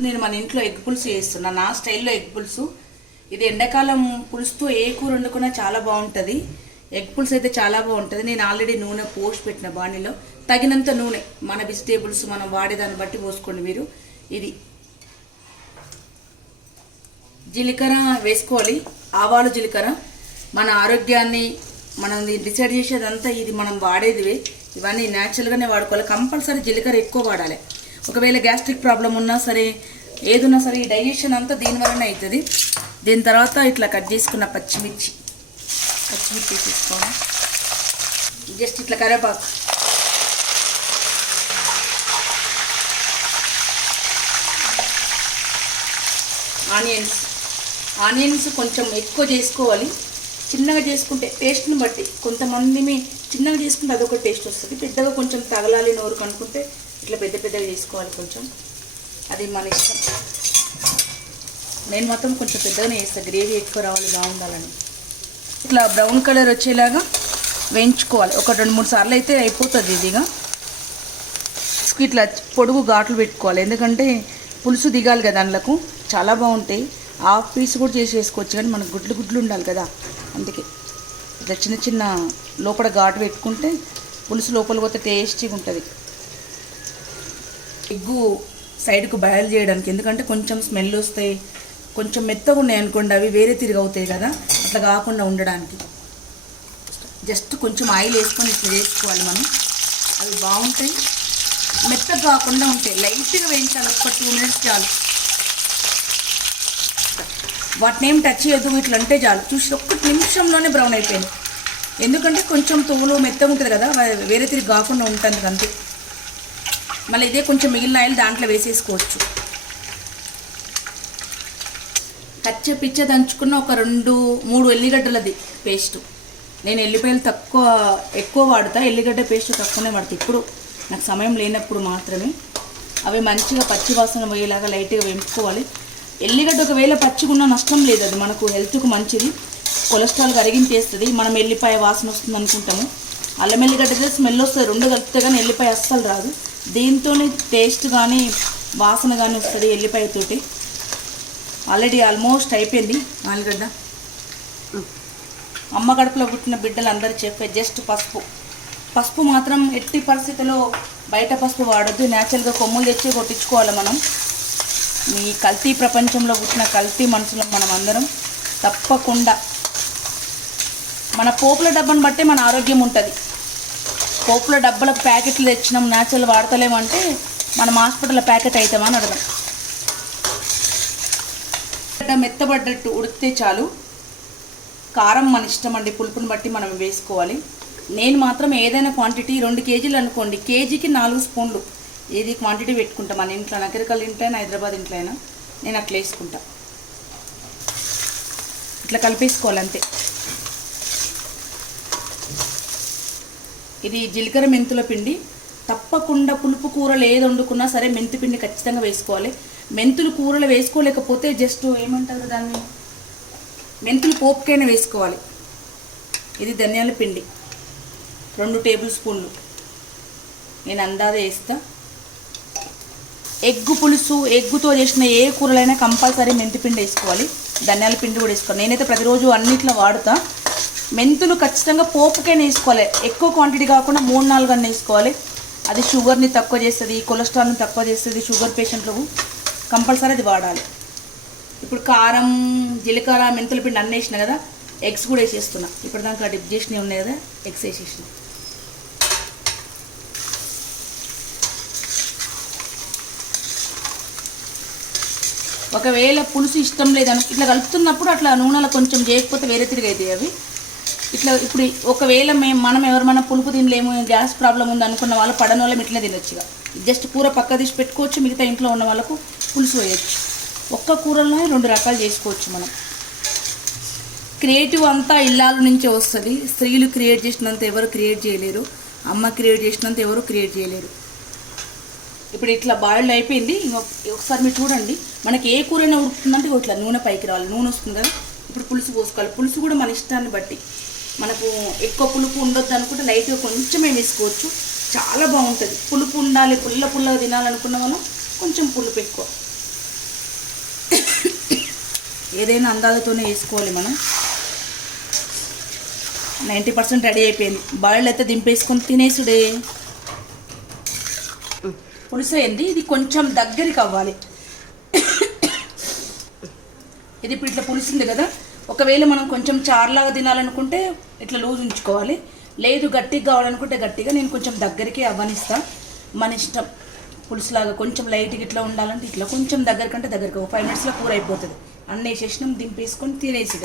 నేను మన ఇంట్లో ఎగ్ పులుసు చేస్తున్నాను నా స్టైల్లో ఎగ్ పులుసు. ఇది ఎండాకాలం పులుసుతో ఏ కూర వండుకున్నా చాలా బాగుంటుంది. ఎగ్ పులుసు అయితే చాలా బాగుంటుంది. నేను ఆల్రెడీ నూనె పోసి పెట్టిన బాణీలో. తగినంత నూనె మన వెజిటేబుల్స్ మనం వాడేదాన్ని బట్టి పోసుకోండి మీరు. ఇది జీలకర్ర వేసుకోవాలి. ఆవాలు జీలకర్ర. మన ఆరోగ్యాన్ని మనం డిసైడ్ చేసేదంతా ఇది మనం వాడేదివే. ఇవన్నీ న్యాచురల్గానే వాడుకోవాలి. కంపల్సరీ జీలకర్ర ఎక్కువ వాడాలి. ఒకవేళ గ్యాస్ట్రిక్ ప్రాబ్లం ఉన్నా సరే ఏదున్నా సరే ఈ డైజెషన్ అంతా దీనివల్లనే అవుతుంది దీని తర్వాత ఇట్లా కట్ చేసుకున్న పచ్చిమిర్చి. పచ్చిమిర్చి వేసేసుకోవాలి జస్ట్ ఇట్లా కరివేపాకు. ఆనియన్స్. ఆనియన్స్ కొంచెం ఎక్కువ చేసుకోవాలి. చిన్నగా చేసుకుంటే టేస్ట్ని బట్టి కొంతమంది మీ చిన్నగా చేసుకుంటే అదొక టేస్ట్ వస్తుంది. పెద్దగా కొంచెం తగలాలి నోరు కనుక్కుంటే ఇట్లా పెద్ద పెద్దగా చేసుకోవాలి కొంచెం. అది మన ఇష్టం. నేను మొత్తం కొంచెం పెద్దగానే చేస్తాను గ్రేవీ ఎక్కువ రావాలి బాగుండాలని. ఇట్లా బ్రౌన్ కలర్ వచ్చేలాగా వేయించుకోవాలి. ఒక రెండు మూడు సార్లు అయితే అయిపోతుంది ఇదిగా. ఇట్లా పొడుగు ఘాట్లు పెట్టుకోవాలి. ఎందుకంటే పులుసు దిగాలి కదా అందులకు. చాలా బాగుంటాయి. హాఫ్ పీస్ కూడా చేసేసుకోవచ్చు కానీ మనకు గుడ్లు గుడ్లు ఉండాలి కదా. అందుకే ఇట్లా చిన్న చిన్న లోపల ఘాటు పెట్టుకుంటే పులుసు లోపల పోతే టేస్టీగా ఉంటుంది. ఎగ్గు సైడ్కు బాయిల్ చేయడానికి. ఎందుకంటే కొంచెం స్మెల్ వస్తాయి కొంచెం మెత్తగా ఉన్నాయి అనుకోండి అవి వేరే తిరిగి అవుతాయి కదా. అట్లా కాకుండా ఉండడానికి. జస్ట్ కొంచెం ఆయిల్ వేసుకొని ఇట్లా వేసుకోవాలి మనం. అవి బాగుంటాయి. మెత్తగా కాకుండా ఉంటాయి. లైట్గా వేయించాలి. ఒక టూ మినిట్స్ చాలు. వాటిని ఏం టచ్ చేయొద్దు. ఇట్లా అంటే చాలు. చూసి ఒక్క నిమిషంలోనే బ్రౌన్ అయిపోయింది. ఎందుకంటే కొంచెం తొమ్ములు మెత్తగా ఉంటుంది కదా. వేరే తిరిగి కాకుండా ఉంటుంది అంతే. మళ్ళీ ఇదే కొంచెం మిగిలిన ఆయిల్ దాంట్లో వేసేసుకోవచ్చు. కచ్చ పిచ్చ దంచుకున్న ఒక రెండు మూడు ఎల్లిగడ్డలది పేస్ట్. నేను ఎల్లిపాయలు తక్కువ ఎక్కువ వాడుతా ఎల్లిగడ్డ పేస్ట్ తక్కువనే వాడతా. ఇప్పుడు నాకు సమయం లేనప్పుడు మాత్రమే. అవి మంచిగా పచ్చి వాసన పోయేలాగా లైట్గా వేయించుకోవాలి. ఎల్లిగడ్డ ఒకవేళ పచ్చిగా ఉన్న నష్టం లేదు అది మనకు హెల్త్కు మంచిది. కొలెస్ట్రాల్ కరిగించేస్తుంది మనం ఎల్లిపాయ వాసన వస్తుంది అనుకుంటాము అల్లం ఎల్లిగడ్డ స్మెల్ వస్తుంది. రెండు కలిపితే కానీ ఎల్లిపాయ అస్సలు రాదు. దీంతోనే టేస్ట్ కానీ వాసన కానీ వస్తుంది ఎల్లిపాయతోటి ఆల్రెడీ ఆల్మోస్ట్ అయిపోయింది ఆలుగడ్డ అమ్మ కడుపులో పుట్టిన బిడ్డలు అందరూ చెప్పే జస్ట్ పసుపు. పసుపు మాత్రం ఎట్టి పరిస్థితిలో బయట పసుపు వాడొద్దు న్యాచురల్గా కొమ్ములు తెచ్చి కొట్టించుకోవాలి మనం. మీ కల్తీ ప్రపంచంలో పుట్టిన కల్తీ మనుషులం మనం అందరం. తప్పకుండా. మన పోపుల డబ్బాను బట్టే మన ఆరోగ్యం ఉంటుంది. పోపుల డబ్బాలకు ప్యాకెట్లు తెచ్చినాం న్యాచురల్ వాడతలేమంటే మనం హాస్పిటల్ ప్యాకెట్ అవుతామని అడగం. మెత్తబడ్డట్టు ఉడికితే చాలు. కారం మన ఇష్టం అండి పులుపుని బట్టి మనం వేసుకోవాలి. నేను మాత్రం ఏదైనా క్వాంటిటీ రెండు కేజీలు అనుకోండి కేజీకి నాలుగు స్పూన్లు. ఏది క్వాంటిటీ పెట్టుకుంటా మన ఇంట్లో నగరికల్ ఇంట్లో అయినా హైదరాబాద్ ఇంట్లో అయినా నేను అట్లా వేసుకుంటా. ఇట్లా కలిపేసుకోవాలి అంతే ఇది జీలకర్ర మెంతుల పిండి. తప్పకుండా పులుపు కూరలు ఏది వండుకున్నా సరే మెంతి పిండి ఖచ్చితంగా వేసుకోవాలి. మెంతులు కూరలు వేసుకోలేకపోతే జస్ట్ ఏమంటారు దాన్ని? మెంతులు పోపుకైనా వేసుకోవాలి. ఇది ధనియాల పిండి. రెండు టేబుల్ స్పూన్లు. నేను అందాదే వేస్తా. ఎగ్గు పులుసు ఎగ్గుతో చేసిన ఏ కూరలైనా కంపల్సరీ మెంతిపిండి వేసుకోవాలి. ధనియాల పిండి కూడా వేసుకోవాలి. నేనైతే ప్రతిరోజు అన్నిట్లో వాడుతా. మెంతులు ఖచ్చితంగా పోపుకే వేసుకోవాలి. ఎక్కువ క్వాంటిటీ కాకుండా మూడు నాలుగు అన్న వేసుకోవాలి. అది షుగర్ని తక్కువ చేస్తుంది కొలెస్ట్రాల్ని తక్కువ చేస్తుంది షుగర్ పేషెంట్లకు కంపల్సరీ అది వాడాలి. ఇప్పుడు కారం జీలకర్ర మెంతుల పిండి అన్న వేసిన కదా ఎగ్స్ కూడా వేసేస్తున్నా. ఇప్పుడు దాంట్లో డిప్ చేసినవి ఉన్నాయి కదా ఎగ్స్ వేసేసిన. ఒకవేళ పులుసు ఇష్టం లేదని ఇట్లా కలుపుతున్నప్పుడు అట్లా నూనెలో కొంచెం చేయకపోతే వేరే తిరిగి అవుతాయి అవి. ఇట్లా ఇప్పుడు ఒకవేళ మేము మనం ఎవరైనా పులుపు తినలేము గ్యాస్ ప్రాబ్లం ఉంది అనుకున్న వాళ్ళు పడని వాళ్ళం ఇట్లా తినొచ్చుగా జస్ట్ కూర పక్క తీసి పెట్టుకోవచ్చు మిగతా ఇంట్లో ఉన్న వాళ్ళకు పులుసు వేయచ్చు. ఒక్క కూరలోనే రెండు రకాలు చేసుకోవచ్చు మనం. క్రియేటివ్ అంతా ఇళ్ళాల నుంచే వస్తుంది. స్త్రీలు క్రియేట్ చేసినంత ఎవరు క్రియేట్ చేయలేరు. అమ్మ క్రియేట్ చేసినంత ఎవరు క్రియేట్ చేయలేరు. ఇప్పుడు ఇట్లా బాయిల్డ్ అయిపోయింది. ఒకసారి మీరు చూడండి. మనకి ఏ కూరైనా ఉడుకుతుందంటే ఇట్లా నూనె పైకి రావాలి. నూనె వస్తుంది కదా. ఇప్పుడు పులుసు పోసుకోవాలి. పులుసు కూడా మన ఇష్టాన్ని బట్టి. మనకు ఎక్కువ పులుపు ఉండొద్దు అనుకుంటే లైట్గా కొంచెమే వేసుకోవచ్చు. చాలా బాగుంటుంది. పులుపు ఉండాలి పుల్ల పుల్లగా తినాలనుకున్న మనం కొంచెం పులుపు ఎక్కువ. ఏదైనా అందాజతోనే వేసుకోవాలి మనం. నైంటీ పర్సెంట్ రెడీ అయిపోయింది. బాయిల్ అయితే దింపేసుకొని తినేసుడే. పులుసు ఇది కొంచెం దగ్గరికి అవ్వాలి. ఇది ఇప్పుడు ఇట్లా పులుసుంది కదా? ఒకవేళ మనం కొంచెం చారులాగా తినాలనుకుంటే ఇట్లా లూజ్ ఉంచుకోవాలి. లేదు గట్టిగా కావాలనుకుంటే గట్టిగా నేను కొంచెం దగ్గరికి అవ్వనిస్తా. మన ఇష్టం. పులుసులాగా కొంచెం లైట్గా ఇట్లా ఉండాలంటే ఇట్లా కొంచెం దగ్గర కంటే దగ్గరికి ఒక ఫైవ్ మినిట్స్లో కూర అయిపోతుంది అన్నీ వేసేసినాం దింపేసుకొని తినేసి